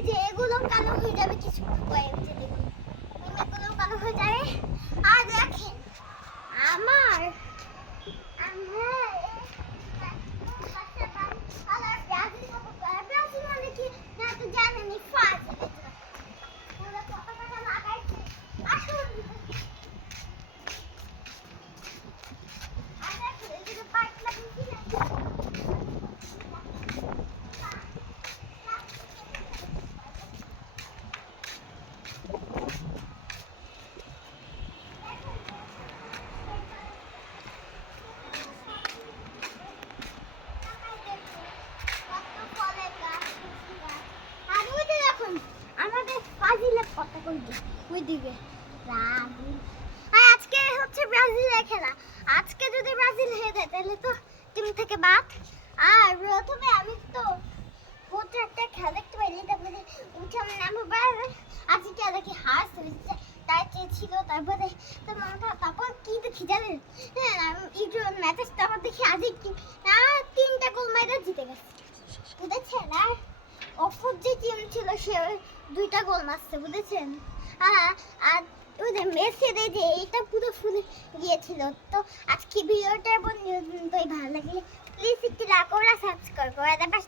এই যে এগুলো কালো হয়ে যাবে কিছু পরে, যে দেখুন এগুলো কালো হয়ে যাবে। আর দেখেন আমার জানেনি ফাজিল লাগাইছে। আসুন আমাদের ফাজিলের কথা কইবে ওইদিকে ব্রাজিল। আর আজকে হচ্ছে ব্রাজিলের খেলা। আজকে যদি ব্রাজিল হেরে যায় তাহলে তো টিম থেকে বাদ। আর প্রথমে আমি তো কত একটা খেলা দেখতে পাইনি, তারপরে উঠে আমার নাম্বার বাড়াবে আজকে দেখি হারছে, তাই চেয়েছিল। তারপরে তো মাথা তারপর কি দেখি জানেন, হ্যাঁ আমি ইউটিউব ম্যাচটা আবার দেখি আজকে কি না 3টা গোল মেরে জিতে গেছে বুঝেছেন। আর অপর যে টিম ছিল সে 2টা গোল মারছে বুঝেছেন। আর ওই যে মেসিদের যে এইটা পুরো ফুলে গিয়েছিল। তো আজকে ভিডিওটা ভালো লাগলে প্লিজ একটু লাইক করে সাবস্ক্রাইব করে দেবেন।